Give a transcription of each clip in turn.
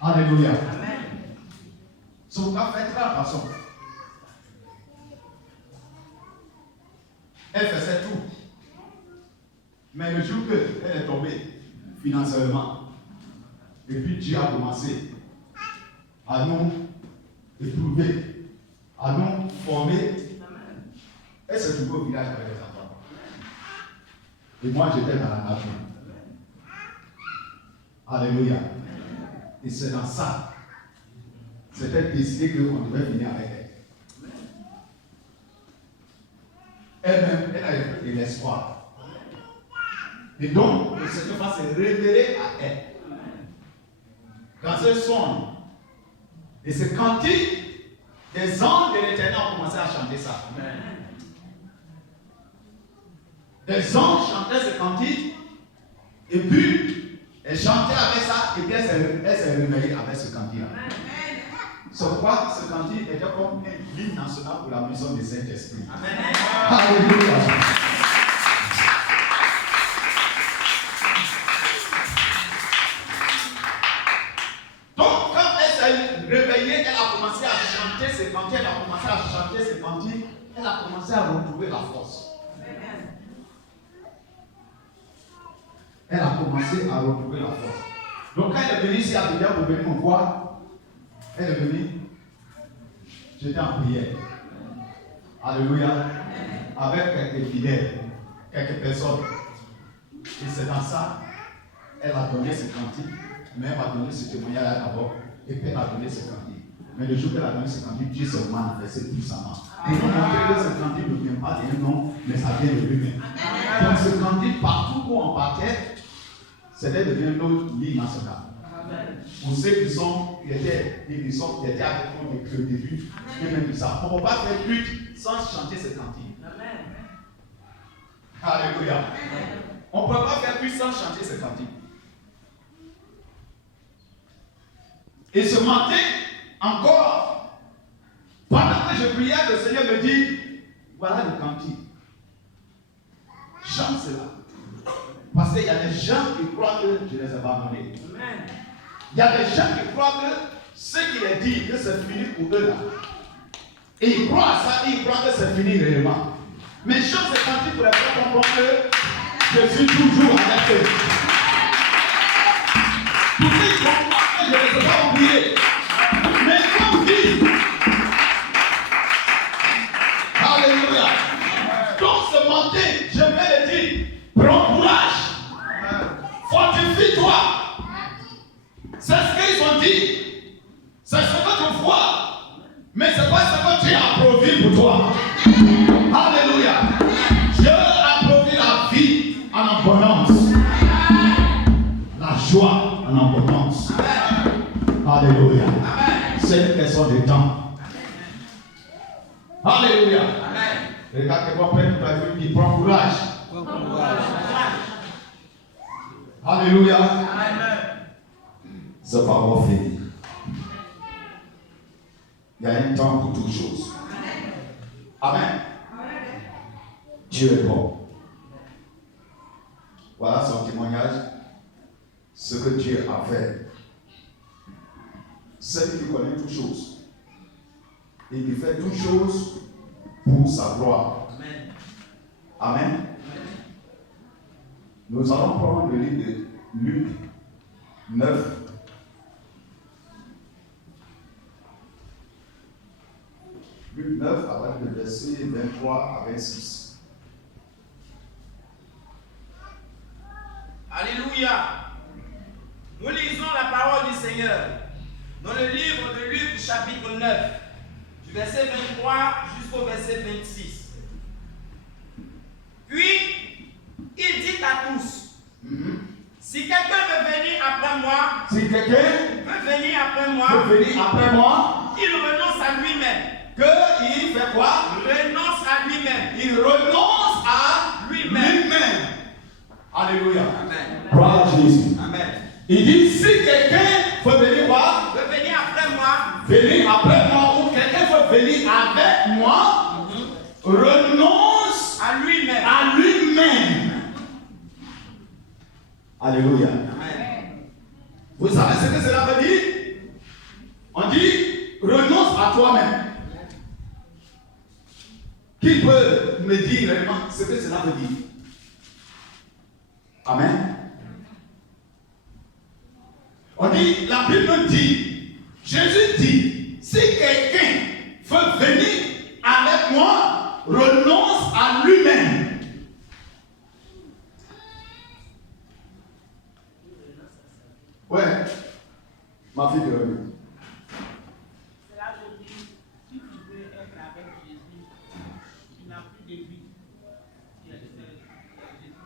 Alléluia. Amen. Son cas fait très attention. Elle faisait tout. Mais le jour qu'elle est tombée financièrement, et puis Dieu a commencé à nous éprouver, à nous former, elle s'est trouvée au village avec les enfants. Et moi, j'étais dans la nature. Alléluia. Et c'est dans ça. C'était décidé qu'on devait venir avec elle. Elle-même, elle a eu de l'espoir. Et donc, le Seigneur va se révéler à elle. Dans un songe. Et ce cantique, des anges de l'Éternel ont commencé à chanter ça. Les anges chantaient ce cantique. Et puis, elle chantait avec ça. Et puis, elle s'est réveillée avec ce cantique. C'est quoi ce cantique était comme un hymne national pour la maison du Saint-Esprit. Alléluia. Donc, quand elle s'est réveillée, elle a commencé à chanter ses cantiques, elle a commencé à retrouver la force. Elle a commencé à retrouver la force. Donc, quand elle est venue ici à Bédia pour venir me voir, elle est venue, j'étais en prière. Alléluia. Avec quelques fidèles, quelques personnes. Et c'est dans ça, elle a donné ce cantique, mais elle a donné ce témoignage d'abord, et puis elle a donné ce cantique. Mais le jour qu'elle a donné ce cantique, Dieu s'est manifesté puissamment. Et nous montrer que ce cantique ne vient pas d'un nom, mais ça vient de lui-même. Donc ce cantique, partout où on partait, c'était devenu notre ligne nationale. Pour ceux qui étaient avec nous depuis le début, et même ça. On ne peut pas faire lutte sans chanter ce cantique. Alléluia. On ne peut pas faire plus sans chanter ce cantique. Et ce matin, encore, pendant que je priais, le Seigneur me dit, voilà le cantique. Chante cela. Parce qu'il y a des gens qui croient que je les ai abandonnés. Il y a des gens qui croient que ce qu'il est dit, que c'est fini pour eux là. Et ils croient à ça, ils croient que c'est fini réellement. Mais chante ce cantique pour les faire comprendre que je suis toujours avec eux. Pour qu'ils comprennent que je ne les ai pas oubliés. Mais comme dit, alléluia. Donc ce matin, je vais le dire, prends courage, fortifie-toi. C'est ce qu'ils ont dit. C'est ce que tu vois. Mais c'est pas ce que Dieu a promis pour toi. Alléluia. Dieu a promis la vie en abondance. La joie en abondance. Alléluia. C'est une question de temps. Alléluia. Regardez-moi près de la vie, prends courage. Alléluia. C'est pas mon fini. Il y a un temps pour toutes choses. Amen. Dieu est bon. Voilà son témoignage. Ce que Dieu a fait. Celui qui connaît toutes choses. Et qui fait toutes choses pour sa gloire. Amen. Amen. Nous allons prendre le livre de Luc 9. Luc 9, avec le verset 23 à 26. Alléluia. Nous lisons la parole du Seigneur dans le livre de Luc, chapitre 9, du verset 23 jusqu'au verset 26. Puis, il dit à tous, si quelqu'un veut venir après moi, il renonce à lui-même. Il fait quoi? Renonce à lui-même. Il renonce à lui-même. Alléluia. Amen. Gloire à Jésus. Amen. Il dit, si quelqu'un veut venir voir, Veut venir après moi, ou quelqu'un veut venir avec moi, renonce à lui-même. à lui-même. Alléluia. Amen. Vous savez ce que cela veut dire? toi-même. Qui peut me dire réellement ce que cela veut dire? Amen. On dit, la Bible dit, Jésus dit, si quelqu'un veut venir avec moi, renonce à lui-même. Ouais, ma fille de revenu. C'est là que je dis, si tu veux être avec Jésus, tu n'as plus de vie. Tu es Jésus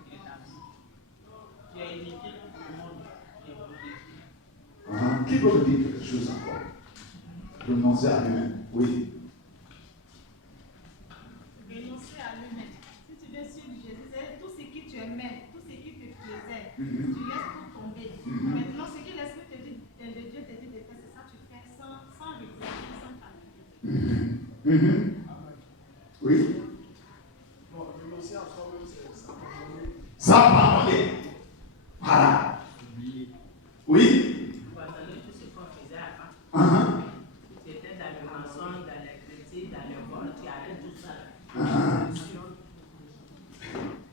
qui est ta vie. Tu es imité tout le monde qui est pour Jésus. Qui peut me dire quelque chose encore? Renoncer à lui-même. Oui. Renoncer à lui-même. Si tu veux suivre Jésus, c'est tout ce qui tu aimais, tout ce qui te plaisait, tu laisses tout tomber. Maintenant, ce que l'Esprit te dit, de Dieu te dit de faire, c'est ça, tu fais sans réfléchir, sans calculer. Oui. Bon, renoncer à soi-même, c'est ça. Ça pardonner. Voilà. Oui. Pardonner tout ce qu'on faisait avant. Tu étais dans le mensonge, dans les critiques, dans le vol, tu arrêtes tout ça.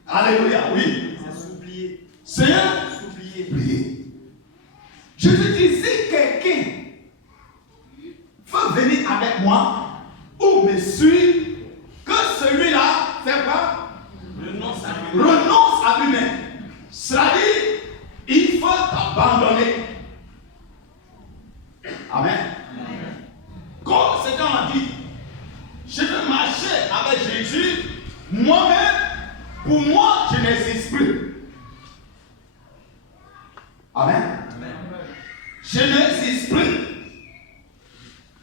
Alléluia, oui. C'est s'oublier. Seigneur, prier. Je te dis, si quelqu'un veut venir avec moi ou me suit, que celui-là fait quoi? Renonce à lui. Renonce à lui-même. C'est-à-dire, il faut t'abandonner. Amen. Comme c'est qu'on a dit, je veux marcher avec Jésus, moi-même, pour moi, je n'existe plus. Amen. Je n'existe plus.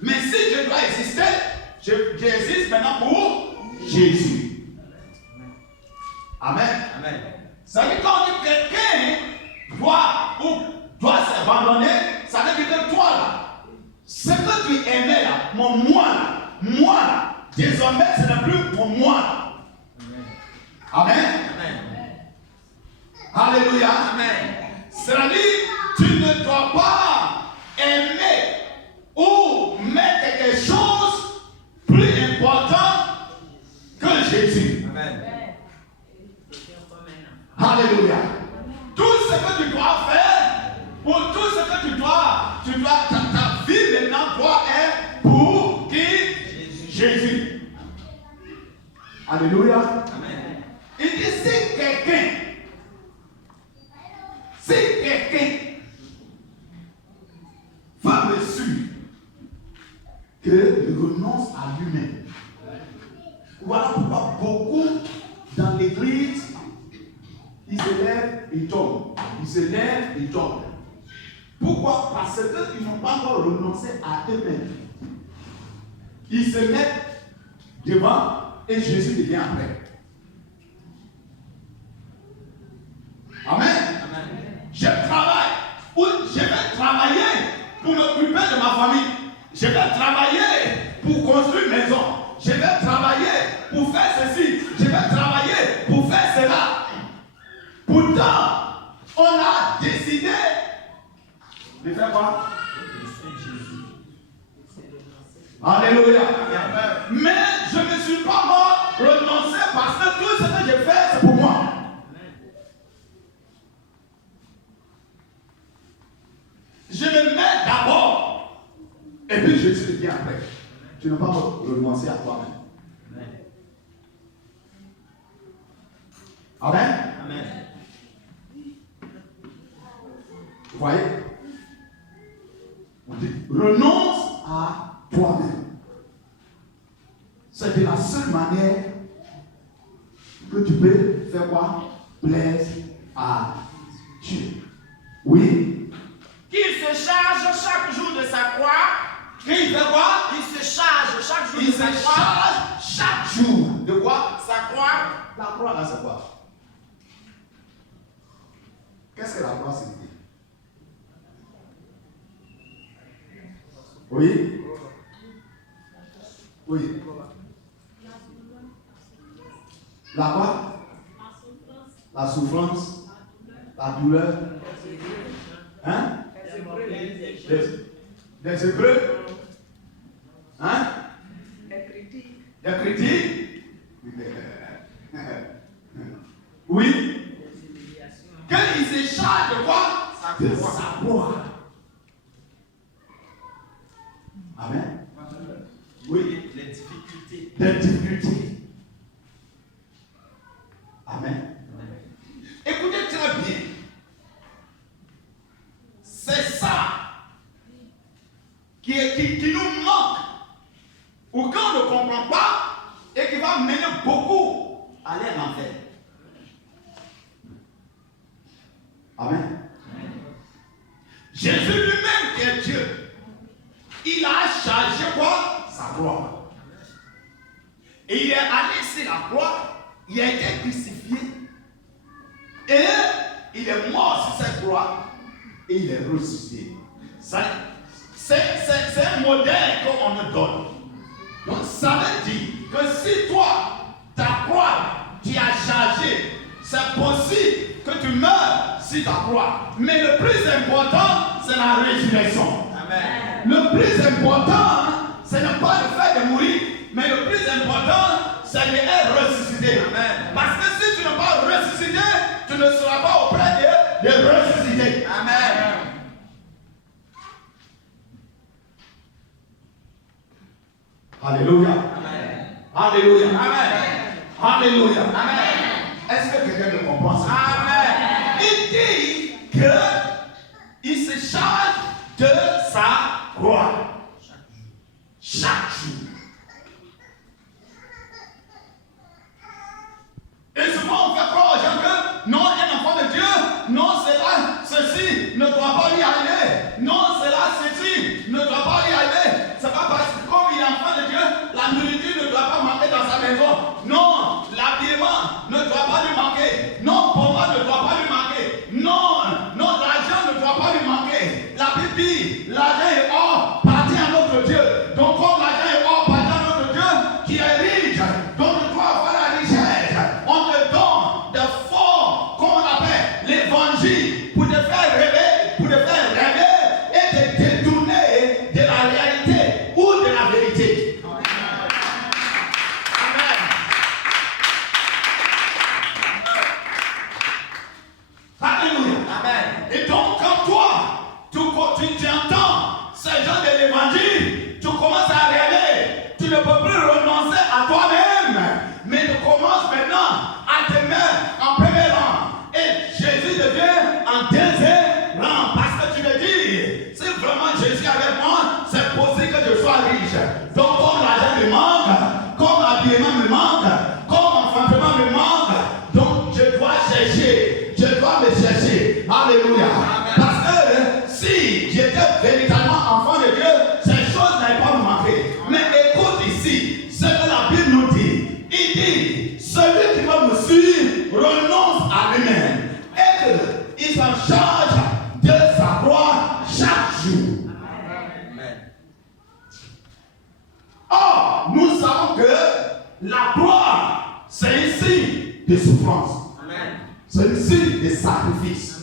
Mais si je dois exister, j'existe maintenant pour Jésus. Amen. Amen. Ça veut dire quand on dit que quelqu'un doit s'abandonner, ça veut dire que toi là, ce que tu aimais là, moi là, désormais ce n'est plus pour moi là. Amen. Amen. Alléluia. Amen. C'est-à-dire, tu ne dois pas aimer ou mettre quelque chose plus important que Jésus. Amen. Alléluia. Tout ce que tu dois faire, pour tout ce que tu dois, ta vie maintenant doit être pour qui? Jésus. Alléluia. Amen. Il dit si quelqu'un va me suivre, qu'il renonce à lui-même. Voilà pourquoi beaucoup dans l'église, ils se lèvent et tombent. Ils se lèvent et tombent. Pourquoi? Parce qu'ils n'ont pas encore renoncé à eux-mêmes. Ils se mettent devant et Jésus devient après. Amen. Amen. Je travaille. Ou je vais travailler pour m'occuper de ma famille. Je vais travailler pour construire une maison. Je vais travailler pour faire ceci. Je vais travailler pour faire cela. Pourtant, on a décidé de faire quoi? Alléluia. Mais je ne suis pas mort renoncé parce que tout ce que je fais, c'est pour moi. Je me mets d'abord. Et puis Jésus vient après. Tu n'as pas renoncé à toi-même. Amen. Amen. Vous voyez? On dit renonce à toi-même. C'est de la seule manière que tu peux faire quoi? Plaire à Dieu. Oui. Qu'il se charge chaque jour de sa croix. Qu'il fait quoi? Il se charge chaque jour Il de se sa croix. charge chaque jour. De quoi? Sa croix. La croix là, c'est quoi? Qu'est-ce que la croix signifie? Oui? Oui. La quoi? La souffrance. La douleur. Hein? Les Hébreux. Hein? Les critiques. Des critiques? Oui. Les humiliations. Qu'il se charge de quoi? De sa gloire. Amen. Oui. Les difficultés. Des difficultés. Amen. Écoutez très bien. C'est ça qui nous manque. Ou qu'on ne comprend pas et qui va mener beaucoup à aller en enfer. Amen. Jésus lui-même qui est Dieu, il a chargé quoi? Sa gloire. Et il est allé sur la croix, il a été crucifié. Et il est mort sur cette croix et il est ressuscité. C'est un modèle qu'on nous donne. Donc ça veut dire que si toi, ta croix, tu as chargé, c'est possible que tu meurs sur ta croix. Mais le plus important, c'est la résurrection. Amen. Le plus important, ce n'est pas le fait de mourir, mais le plus important, c'est d'être ressuscité. Amen. Parce que si tu n'es pas ressuscité, tu ne seras pas auprès de ressuscité. Amen. Alléluia. Amen. Alléluia. Amen. Alléluia. Amen. Est-ce que quelqu'un me comprend ça? Amen. Il dit qu'il se charge de sa croix. Chaque jour. Et souvent on fait croire aux gens que non, un enfant de Dieu, non, c'est là, ceci ne doit pas lui arriver. Non, c'est là, ceci ne doit pas lui arriver. C'est pas parce que comme il est enfant de Dieu, la nourriture ne doit pas manquer dans sa maison. Non, l'habillement ne doit pas lui manquer. Non, Poma ne doit pas lui manquer. Non, non, l'argent ne doit pas lui manquer. La Bible, l'argent est or, partie à notre Dieu. Donc comme l'argent est or, partie à notre Dieu, qui est riche, donc tu dois avoir la richesse. On te donne de forts, comme on appelle, l'évangile, pour te faire rêver et te détourner de la réalité ou de la vérité. Amen. Alléluia. Amen. Et donc, quand toi, tu entends ce genre de l'évangile, tu commences à rêver. Tu ne peux plus renoncer à toi-même, mais tu commences maintenant à te mettre en premier rang. Et Jésus devient en deuxième rang. Parce que tu te dis, si vraiment Jésus est avec moi, c'est possible que je sois riche. Donc, comme l'argent me manque, comme l'habillement me manque, comme enfantement me manque, donc je dois chercher. Je dois me chercher. Alléluia. Parce que si j'étais véritablement enfant de Dieu, ces choses n'allaient pas me manquer. Mais écoute ici, ce que la Bible nous dit. Il dit, celui qui va me suivre renonce à lui-même. Et qu'il s'en charge de sa gloire chaque jour. Amen. Or, nous savons que la gloire, c'est un signe de souffrance. Amen. C'est un signe de sacrifice.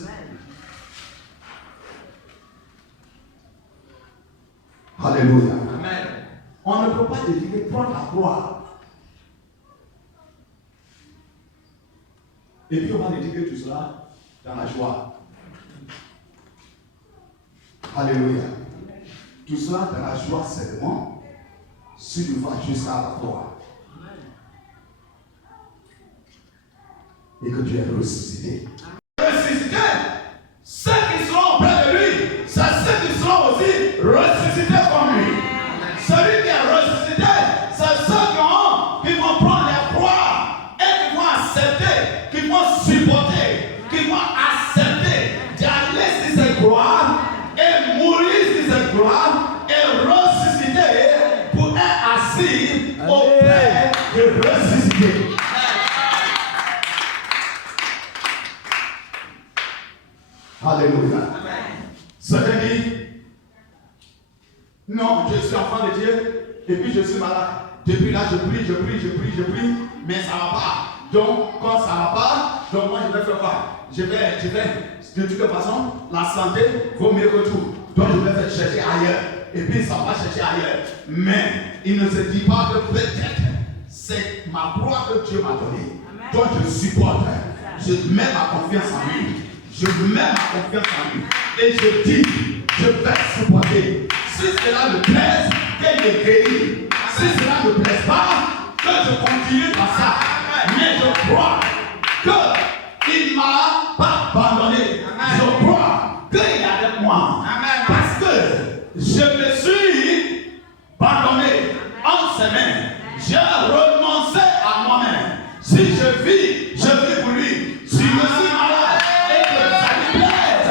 Alléluia. Amen. On ne peut pas dire prendre la gloire. Et puis on va dire que tu seras dans la joie. Alléluia. Tu seras dans la joie seulement si tu vas jusqu'à la gloire. Et que tu es ressuscité. Ressuscité, ceux qui seront auprès de lui, c'est ceux qui seront aussi ressuscités comme lui. Celui qui est ressuscité, c'est ceux qui vont prendre les croix et qui vont accepter, qui vont supporter, qui vont accepter d'aller sur cette gloire et mourir sur cette gloire et ressusciter pour être assis auprès de ressuscité. Alléluia. C'est-à-dire, non, je suis enfant de Dieu, et puis je suis malade. Depuis là, je prie, mais ça ne va pas. Donc, quand ça ne va pas, donc moi je vais faire quoi? Je vais, de toute façon, la santé vaut mieux que tout. Donc je vais chercher ailleurs. et puis ça va chercher ailleurs. Mais il ne se dit pas que peut-être c'est ma croix que Dieu m'a donnée. Donc je supporte. Je mets ma confiance en lui. Je mets ma confiance en lui. Et je dis, je vais supporter. Si cela me plaise, qu'elle me guérit. Si cela ne me plaise pas, que je continue par ça. Mais je crois qu'il ne m'a pas abandonné. Je crois qu'il est avec moi. Parce que je me suis abandonné en ses mains. J'ai renoncé à moi-même. Si je vis pour lui. Si je suis malade et que ça lui plaise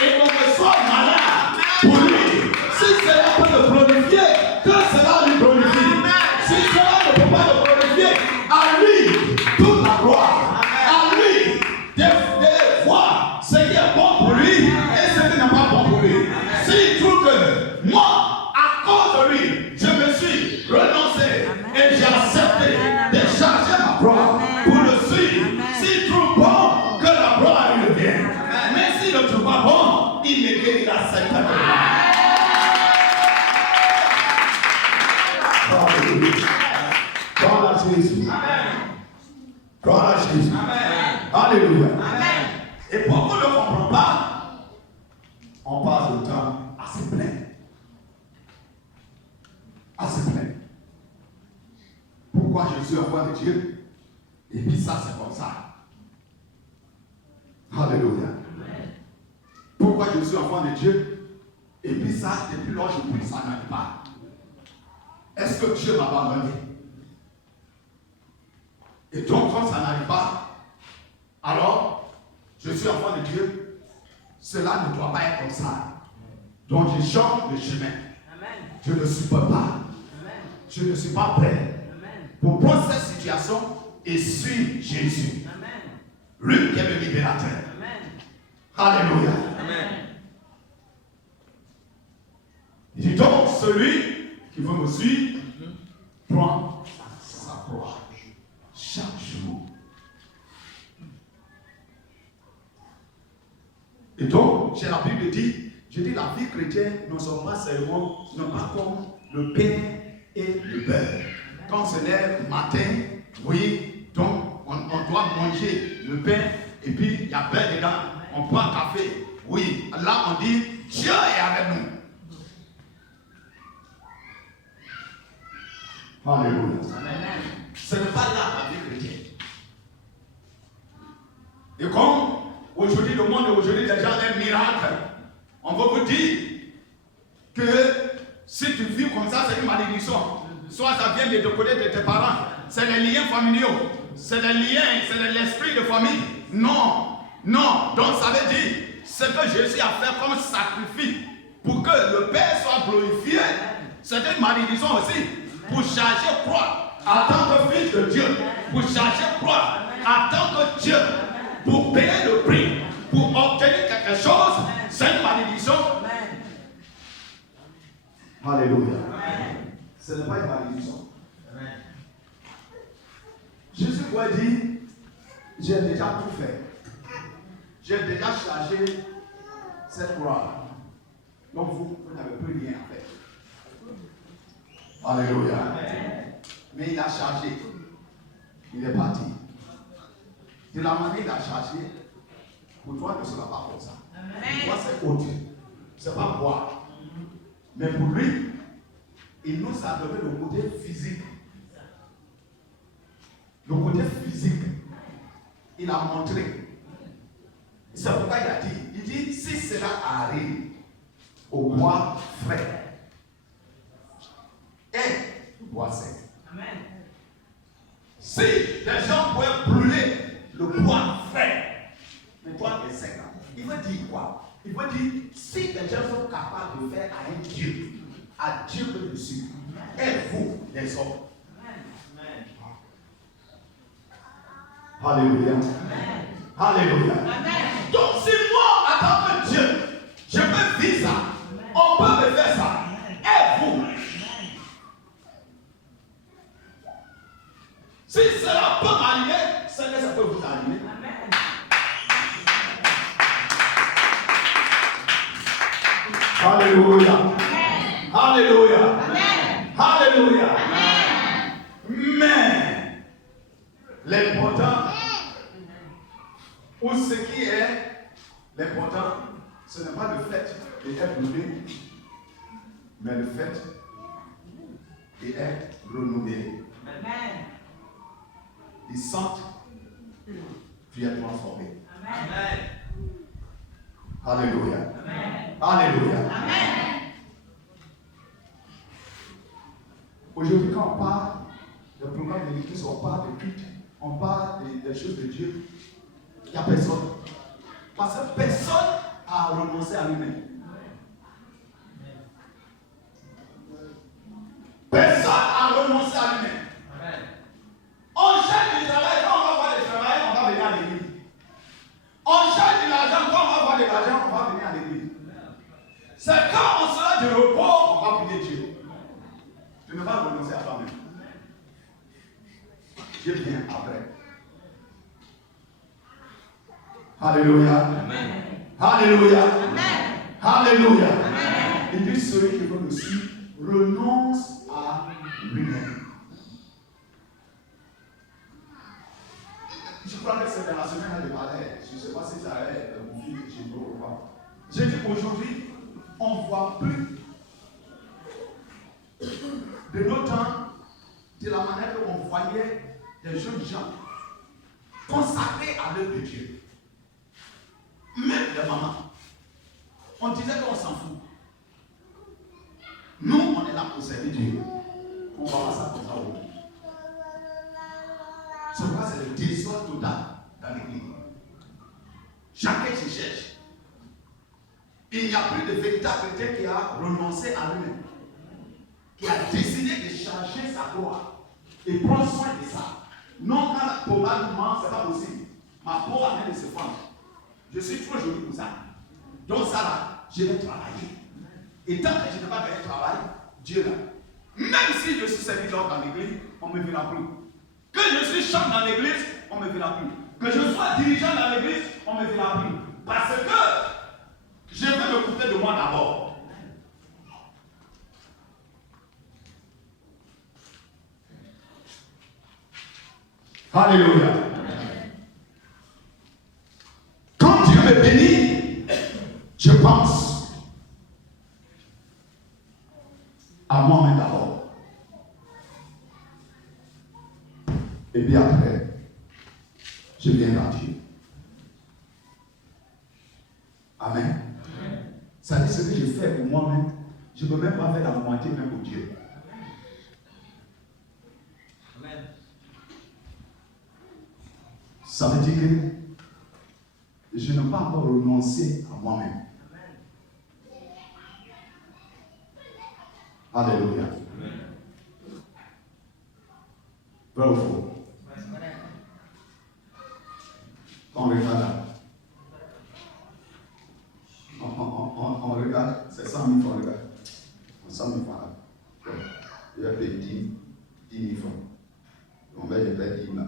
et qu'on me soit malade pour lui. Si cela peut me glorifier, que cela lui glorifie. Si cela ne peut pas le glorifier, à lui toute la gloire. À lui des fois ce qui est bon pour lui et ce qui n'est pas bon pour lui. S'il trouve que moi, à cause de lui, je me suis renoncé et j'ai accepté de charger ma gloire pour le suivre. S'il trouve bon, que la gloire lui revienne. Mais s'il ne trouve pas bon, il me guérira certainement. Gloire à Jésus. Gloire à Jésus. Alléluia. Et pour qu'on ne comprend pas, on passe le temps à se plaindre. À se plaindre. Pourquoi je suis enfant de Dieu? Et puis ça, c'est comme ça. Alléluia. Pourquoi je suis enfant de Dieu? Et puis ça, depuis lors je prie, ça n'arrive pas. Est-ce que Dieu m'a abandonné? Et donc, quand ça n'arrive pas, alors, je suis enfant de Dieu, cela ne doit pas être comme ça. Donc, je change de chemin. Je ne supporte pas. Je ne suis pas prêt pour prendre cette situation et suivre Jésus. Lui qui est le libérateur. Alléluia. Il dit donc, celui qui veut me suivre, prend sa croix chaque jour. Et donc, chez la Bible dit, je dis la vie chrétienne ne sont pas seulement, non pas comme le pain et le beurre. Quand on se lève matin, oui, donc on doit manger le pain et puis il y a beurre dedans, on boit un café. Oui, là on dit, Dieu est avec nous. Alléluia. Ce n'est pas là la vie chrétienne. Et comme aujourd'hui, le monde aujourd'hui déjà un miracle, on va vous dire que si tu vis comme ça, c'est une malédiction. Soit ça vient de te côté de tes parents, c'est les liens familiaux, c'est les liens, c'est l'esprit de famille. Non, non. Donc ça veut dire ce que Jésus a fait comme sacrifice pour que le Père soit glorifié, c'est une malédiction aussi. Pour charger croix en tant que fils de Dieu, pour charger croix en tant que Dieu, pour payer le prix, pour obtenir quelque chose, c'est une malédiction. Alléluia. Ce n'est pas une malédiction. Jésus pourrait dire, j'ai déjà tout fait. J'ai déjà chargé cette croix. Donc vous n'avez plus rien à faire. Alléluia. Mais il a chargé. Il est parti. De la manière qu'il a chargé, pour toi, ne sera pas comme ça. Pour toi, c'est autre. C'est pas boire. Mais pour lui, il nous a donné le côté physique. Le côté physique. Il a montré. C'est pourquoi il a dit, il dit, si cela arrive au bois frais, et le bois sec. Si les gens pouvaient brûler le bois frais, mais toi tu es sec, il veut dire quoi? Il veut dire, si les gens sont capables de faire à un Dieu, à Dieu que je suis, et vous, les hommes. Alléluia. Alléluia. Donc si moi, en tant que Dieu, je peux vivre ça, on peut me faire ça, et vous. Si cela peut m'arriver, c'est que ça peut vous arriver. Alléluia. Alléluia. Amen. Alléluia. Amen. Mais l'important, ou ce qui est l'important, ce n'est pas le fait d'être renouvelé, mais le fait d'être renouvelé. Amen. Il sent tu es transformé. Amen. Alléluia. Amen. Alléluia. Amen. Aujourd'hui, quand on parle de programme de l'église, on parle de culte, on parle des choses de Dieu, il n'y a personne. Parce que personne n'a renoncé à lui-même. Personne n'a renoncé à lui-même. On cherche du travail, quand on va avoir du travail, on va venir à l'église. On cherche de l'argent, quand on va avoir de l'argent, on va venir à l'église. C'est quand on sera de repos, on va prier Dieu. Tu ne vas pas renoncer à toi-même. Dieu vient après. Alléluia. Amen. Alléluia. Amen. Alléluia. Amen. Il dit celui qui veut me suivre renonce à lui-même. Je crois que c'est dans la semaine de Valais. Je ne sais pas si ça allait mon fils chez nous ou pas. J'ai dit qu'aujourd'hui, on ne voit plus de nos temps, de la manière dont on voyait des jeunes gens consacrés à l'œuvre de Dieu. Même les mamans. On disait qu'on s'en fout. Nous, on est là pour servir Dieu. On va voir ça comme ça aujourd'hui. Ce pourquoi c'est le désordre total dans l'église. Chacun se cherche. Il n'y a plus de véritable chrétien qui a renoncé à lui-même, qui a décidé de changer sa gloire et prendre soin de ça. Non, quand probablement, ce n'est pas possible. Ma peau a vient de se fendre. Je suis trop joli pour ça. Donc ça là, je vais travailler. Et tant que je n'ai pas gagné le travail, Dieu là, même si je suis serviteur dans l'église, on ne me verra plus. Que je suis chef dans l'église, on ne me verra plus. Que je sois dirigeant dans l'église, on ne me verra plus. Parce que je veux m'occuper de moi d'abord. Alléluia. Quand Dieu me bénit, je pense à moi-même d'abord. Et puis après, je viens à Dieu. Amen. Ça dit ce que je fais pour moi-même, je ne peux même pas faire la moitié même pour Dieu. Amen. Ça veut dire que je n'ai pas encore renoncé à moi-même. Alléluia. Vrai ou faux? On regarde là. On regarde, c'est 100 000 francs, regarde. 100 000 francs là. Je vais payer 10 000 francs. On va payer 10 000 là.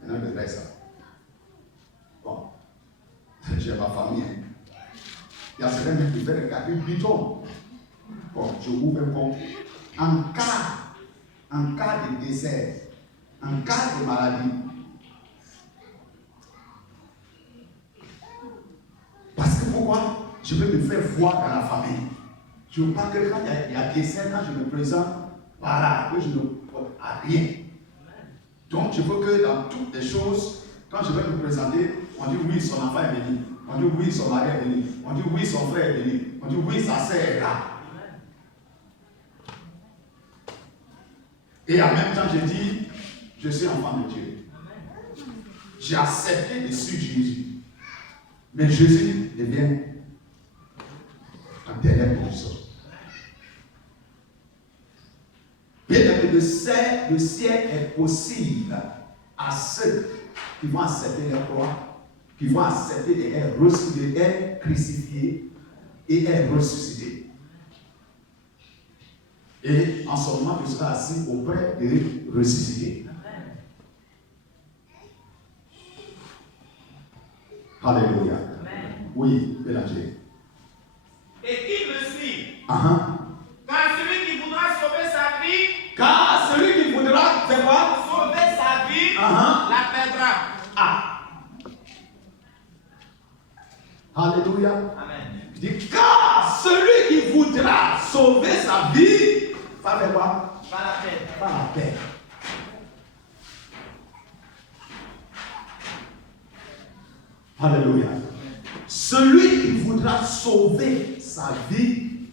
Maintenant, je paye ça. Bon. J'ai ma famille. Il y a certains mecs qui font regarder le bidon. Bon, je ouvre un compte. En cas de décès, en cas de maladie. Parce que pourquoi? Je veux me faire voir dans la famille. Je ne veux pas que quand il y a décès, quand je me présente, voilà, que je ne porte à rien. Donc je veux que dans toutes les choses, quand je vais me présenter, on dit oui, son enfant est béni. On dit oui, son mari est béni. On dit oui, son frère est béni. On dit oui, sa sœur est là. Et en même temps, je dis, je suis enfant de Dieu. J'ai accepté de suivre Jésus. Mais Jésus devient en dernière position. Bien que le ciel est possible à ceux qui vont accepter la croix, qui vont accepter d'être crucifiés et être ressuscités. Et en ce moment, tu seras assis auprès des ressuscités. Alléluia. Amen. Oui, Bélanger. Et qui me suit Alléluia. Amen. Il dit, car celui qui voudra sauver sa vie, va faire quoi? Va la paix. Va la paix. Alléluia. Celui qui voudra sauver sa vie,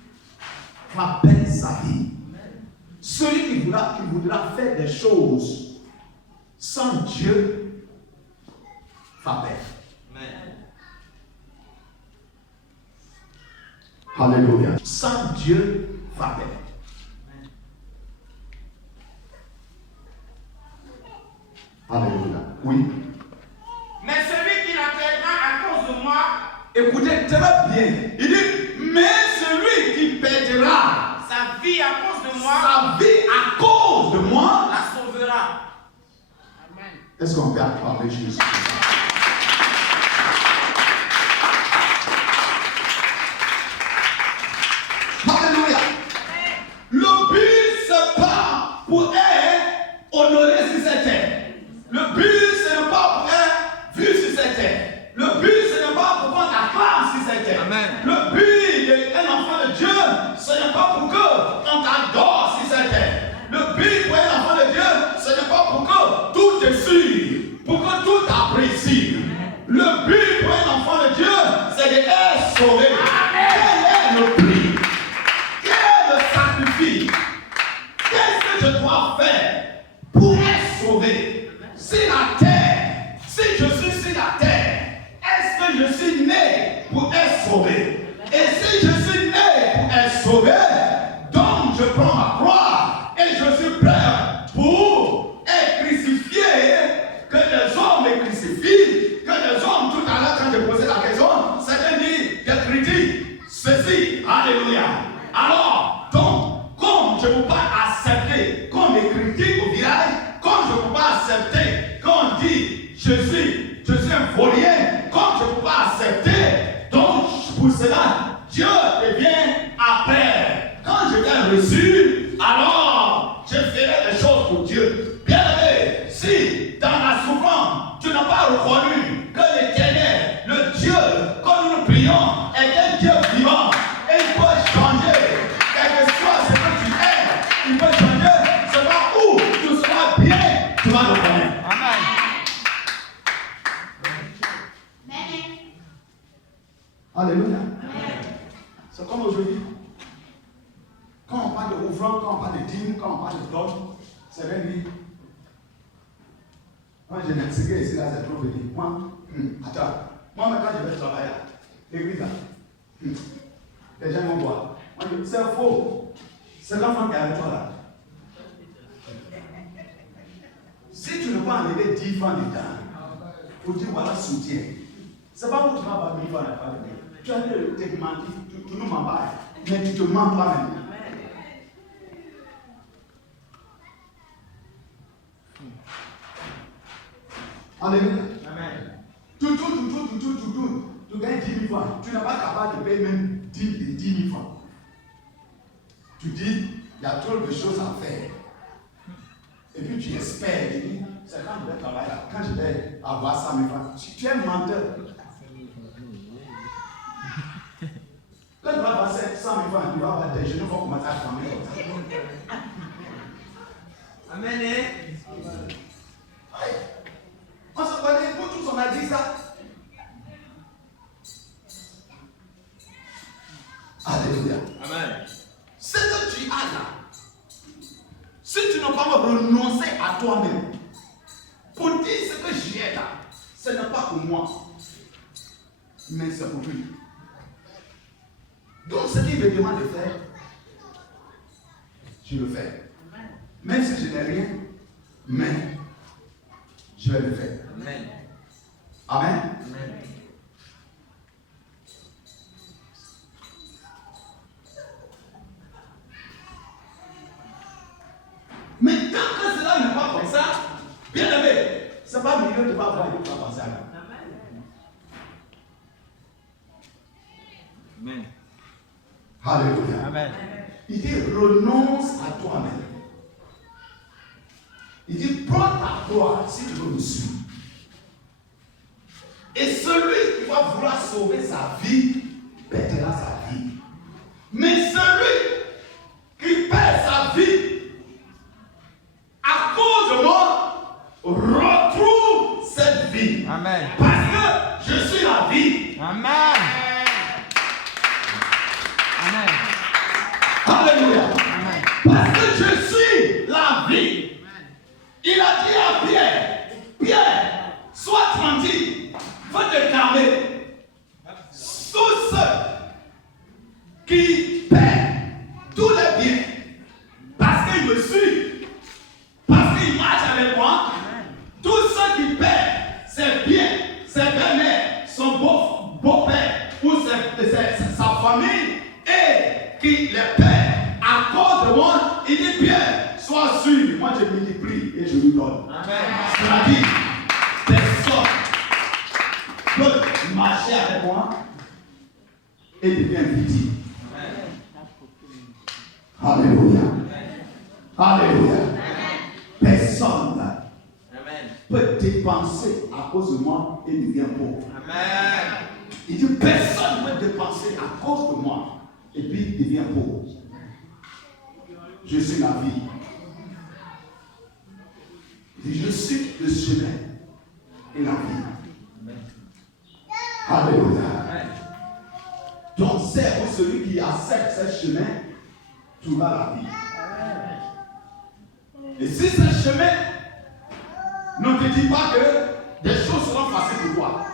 va perdre sa vie. Celui qui voudra faire des choses sans Dieu, va perdre. Alléluia. Sans Dieu, va perdre. Alléluia. Oui. Mais celui qui la perdra à cause de moi, Écoutez très bien. Il dit, mais celui qui perdra sa vie à cause de moi, sa vie à cause de moi, la sauvera. Amen. est-ce qu'on peut acclamer Jésus? Alléluia. Le but, c'est pas pour être honoré sur cette terre. Le but, ce n'est pas pour être vu sur cette terre. Le but, ce n'est pas pour qu'on t'acclame sur cette terre. Amen. Le but d'un enfant de Dieu, ce n'est pas pour qu'on t'adore sur cette terre. Le but pour un enfant de Dieu, ce n'est pas pour que tout te suive, pour que tout t'apprécie. Le but pour un enfant de Dieu, c'est d'être sauvé. Quel est le prix? Quel est le sacrifice? Qu'est-ce que je dois faire pour être sauvé? Si la terre, si je suis sur la terre, est-ce que je suis né pour être sauvé? Et si je suis né pour être sauvé, donc je prends ma croix et je suis prêt pour être crucifié. Que les hommes me crucifient, que les hommes, tout à l'heure quand j'ai posé la question, certains disent des critiques, ceci, alléluia. Alors, donc, comme je ne peux pas accepter qu'on me critique au village, comme je ne peux pas accepter qu'on dit je suis un volien, comme je ne peux pas accepter, donc pour cela, Dieu devient après. Quand je l'ai reçu, alors je ferai des choses pour Dieu. Bien aimé, si dans la souffrance, tu n'as pas reconnu que l'Éternel, le Dieu que nous prions, est un Dieu vivant, et il peut changer, quel que soit ce que tu es, il peut changer, c'est pas où tu seras bien, tu vas le connaître. Alléluia. C'est comme aujourd'hui. Quand on parle de offrande, quand on parle de dîme, quand on parle de dons, c'est bien dit. Moi, j'ai un secret ici, là, c'est trop petit. Moi, attends. Moi, quand je vais travailler, l'église là, les gens vont voir. Moi, je dis, c'est faux. C'est l'enfant qui est avec toi là. Si tu ne peux pas enlever 10 francs dedans, pour dire voilà, soutien. C'est pas où tu vas pas 1000 francs là. Tu as te mentir, tu nous mens pas, mais tu te mens pas même. Alléluia. Amen. Tu gagnes 10 000 francs. Tu n'es pas capable de payer même 10 000 francs. Tu dis, il y a trop de choses à faire. Et puis tu espères, tu dis, c'est quand je vais travailler, quand je vais avoir 100 000 francs. Tu es un menteur. Quand tu vas passer 100 000 francs, tu vas avoir des genoux vont commencer à trembler comme ça. Amen. On se connaît, nous tous on a dit ça. Alléluia. Amen. Ce que tu as là, si tu n'as pas renoncé à toi-même, pour dire ce que j'ai là, ce n'est pas pour moi, mais c'est pour lui. Donc ce qu'il me demande de faire, je le fais. Même si je n'ai rien, mais je vais le faire. Amen. Amen. Amen. Mais tant que cela n'est pas comme ça, bien aimé, ce n'est pas milieu de ne pas avoir qui va passer à nous. Amen. Alléluia. Amen. Il dit renonce à toi-même. Il dit prends ta croix si tu veux me suivre. Et celui qui va vouloir sauver sa vie, perdra sa vie. Mais celui qui perd sa vie, à cause de moi, retrouve cette vie. Amen. Parce que je suis la vie. Amen. Amen. Alléluia. Amen. Parce que je suis la vie. Il a dit à Pierre, Pierre, sois tranquille, va te calmer. Tous ceux qui paient tous les biens, parce qu'ils me suivent, parce qu'ils marchent avec moi, tous ceux qui paient ses biens, ses belles-mères, son beau-père ou sa famille, et qui les paient à cause de moi, il dit Pierre, sois sûr, moi je multiplie et je lui donne. C'est-à-dire, personne peut marcher avec moi et devenir victime. Alléluia. Alléluia. Personne peut dépenser à cause de moi et devient pauvre. Il dit personne ne peut dépenser à cause de moi et puis devient pauvre. Je suis la vie. Il dit je suis le chemin et la vie. Alléluia. Donc c'est pour celui qui accepte ce chemin, trouvera la vie. Et si ce chemin ne te dit pas que des choses seront faciles pour toi,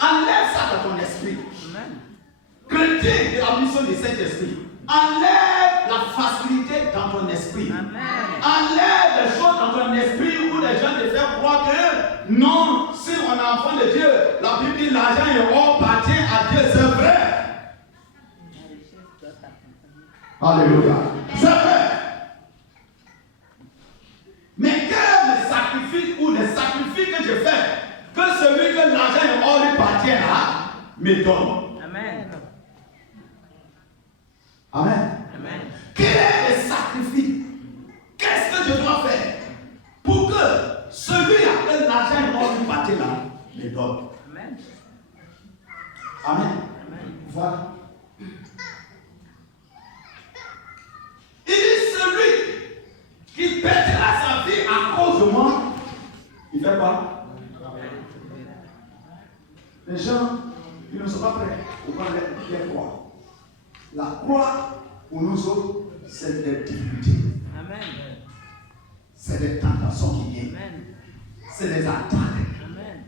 enlève ça dans ton esprit. Chrétien de la mission du Saint-Esprit, enlève la facilité dans ton esprit. Enlève les choses dans ton esprit où les gens te font croire que non, si on est enfant de Dieu, la Bible dit l'argent et l'or appartient à Dieu, c'est vrai. Alléluia. C'est vrai. Mais quel est le sacrifice ou les sacrifices que je fais, que celui que l'argent et l'or lui appartient à, me donne. Amen. Amen. Amen. Quel est le sacrifice? Qu'est-ce que je dois faire pour que celui à qui l'argent et l'or lui appartient là, me donne? Amen. Amen. Amen. Voilà. Il dit celui qui perdra sa vie à cause de moi, il fait quoi? Les gens, ils ne sont pas prêts pour prendre les croix. La croix, pour nous autres, c'est des difficultés. Amen. C'est des tentations qui viennent. Amen. C'est des attaques. Amen.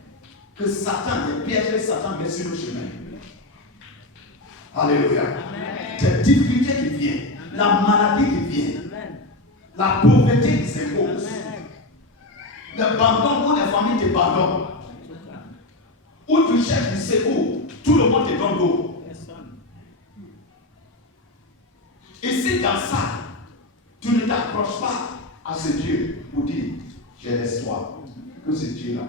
Que Satan, des pièges que Satan met sur le chemin. Alléluia. Des difficultés qui viennent. La maladie qui vient. Amen. La pauvreté qui s'impose. Amen. L'abandon où les familles t'abandonnent. Où tu cherches du secours, tout le monde te donne l'eau. Personne. Et si dans ça, tu ne t'accroches pas à ce Dieu pour dire, j'ai l'espoir que ce Dieu-là,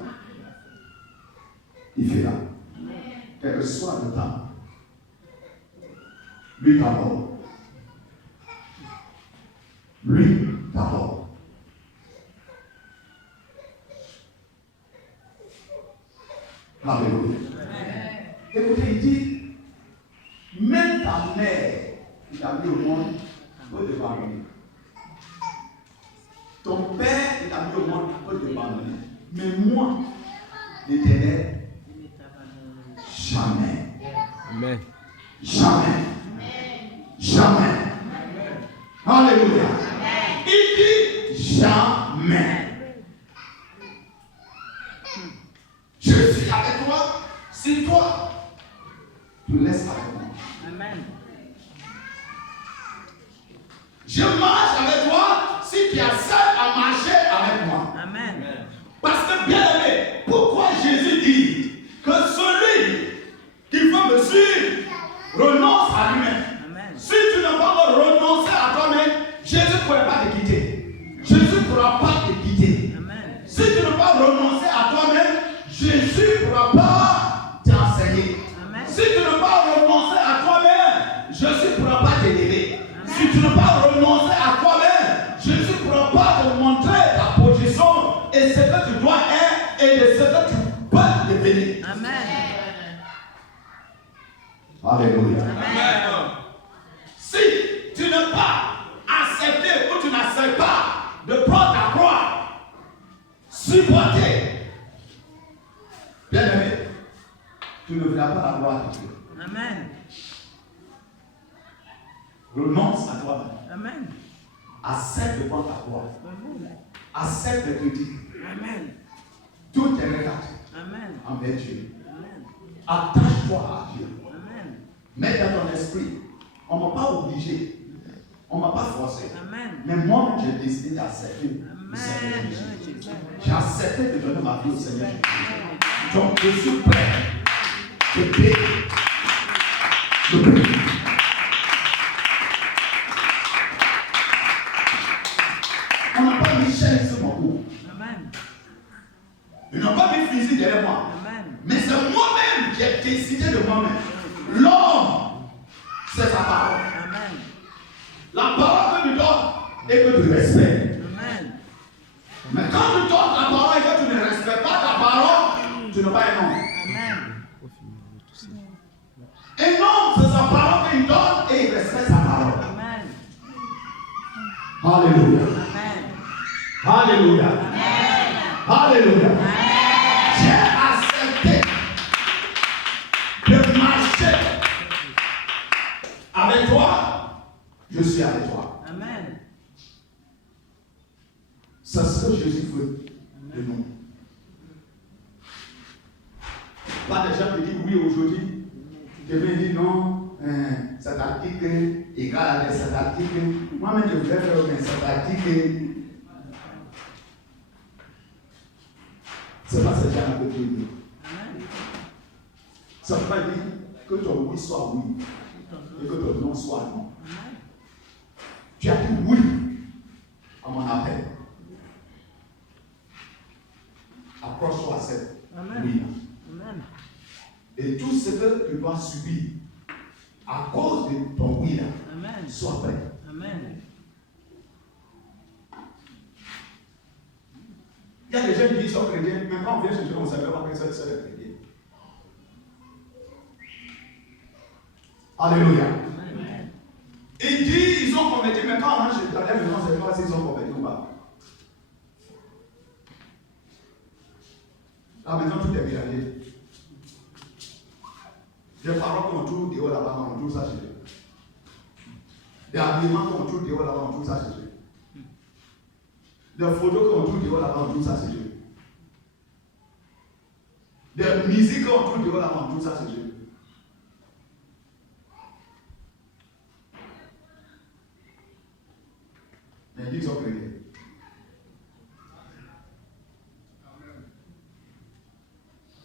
il fait là. Quel que soit le temps, lui d'abord. Lui d'abord. Alléluia. Écoutez, il dit, même ta mère qui t'a mis au monde peut te pardonner. Ton père qui t'a mis au monde peut te pardonner. Mais moi, l'Éternel, jamais. Amen. Jamais. Jamais. Alléluia. Il dit jamais. Je suis avec toi. Si toi, tu laisses avec moi. Amen. Je marche avec toi si tu acceptes à marcher avec moi. Amen. Parce que bien aimé, pourquoi Jésus dit que celui qui veut me suivre renonce à lui-même. Amen. Si tu ne vas pas renoncer à toi-même, Jésus ne pourra pas te quitter. Jésus ne pourra pas te quitter. Amen. Si tu ne vas pas renoncer à toi-même, Jésus ne pourra pas t'enseigner. Amen. Si tu ne vas pas renoncer à toi-même, Jésus ne pourra pas t'élever. Si tu ne vas pas renoncer à toi-même, Jésus ne pourra pas te montrer ta position et ce que tu dois être et de ce que tu peux devenir. Amen. Alléluia. Amen. Si tu n'as pas accepté ou tu n'acceptes pas de prendre ta croix, supporter, bien aimé, tu ne verras pas la gloire de Dieu. Amen. Renonce à toi-même. Amen. Accepte de prendre ta croix. Accepte les critiques. Amen. Tout est regarde Amen. envers Dieu. Amen. Attache-toi à Dieu. Amen. Mets dans ton esprit. On ne m'a pas obligé. On ne m'a pas forcé. Amen. Mais moi, j'ai décidé d'accepter le Seigneur Amen. Jésus. J'ai accepté de donner ma vie au Seigneur Jésus. Donc, je suis prêt. Je paie. Je paie. On n'a pas mis chaîne sur mon cou. Amen. Ils n'ont pas mis fusil derrière moi. Amen. Mais c'est moi-même qui ai décidé de moi-même. L'homme, c'est sa parole. Amen. La parole que tu donnes et que tu respectes. Amen. Mais quand tu donnes la parole et que tu ne respectes pas ta parole, tu n'es pas un homme. Amen. Un homme, c'est sa parole qu'il donne et il respecte sa parole. Amen. Alléluia. Amen. Alléluia. Amen. Alléluia. Amen. J'ai accepté de marcher avec toi. Je suis avec toi. Amen. C'est ce que Jésus veut de nous. Pas des gens qui disent oui aujourd'hui, demain dit non, cet article égal à cet article. Moi-même je voulais faire cet article. C'est pas ce genre que Dieu dit. Ça ne veut pas dire que ton oui soit oui et que ton non soit non. Tu as dit oui à mon appel. Approche-toi à cette oui. Amen. Et tout ce que tu dois subir à cause de ton oui là, Amen. sois prêt. Amen. Il y a des gens qui sont chrétiens, mais quand on vient chez eux, on ne sait pas que c'est le chrétien. Alléluia. Amen. Il dit ils sont convertis, mais quand on rentre chez eux, on ne sait pas s'ils sont convertis ou pas. La maison, tout est mélangé. Des paroles qu'on trouve dehors là-bas, on trouve ça chez eux. Des habillements qu'on trouve dehors là-bas, on trouve ça chez eux. Des photos qu'on trouve dehors là-bas, on trouve ça chez eux. Des musiques qu'on trouve dehors là-bas, on trouve ça chez eux. Mais ils sont chrétiens.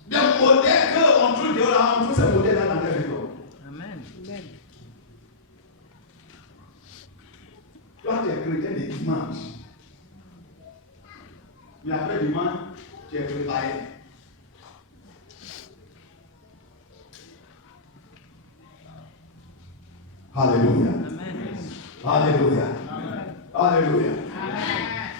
Des modèles qu'on trouve dehors là, on trouve ces modèles là dans les maisons. Amen. Toi, tu es chrétien de dimanche. Mais après dimanche, tu es préparé. Alléluia. Amen. Alléluia. Amen. Alléluia. Amen.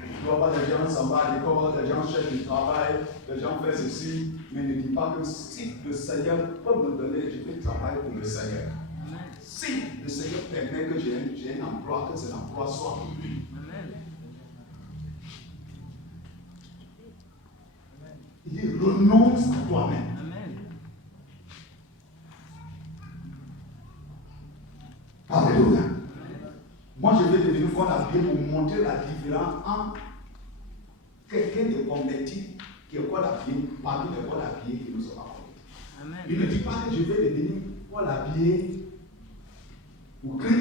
Tu vois pas, les gens s'en vont à l'école, les gens cherchent du travail, les gens font ceci, mais ne dis pas que si le Seigneur peut me donner, je vais travailler pour le Seigneur. Amen. Si le Seigneur permet que j'ai un emploi, que cet emploi soit pour lui. Amen. Il dit renonce à toi-même. Amen. Alléluia. Moi, je vais devenir corps habillé pour montrer la différence entre quelqu'un de converti qui est corps habillé parmi les corps habillés qui ne sont pas convertis. Amen. Il ne dit pas que je vais devenir corps habillé pour Christ.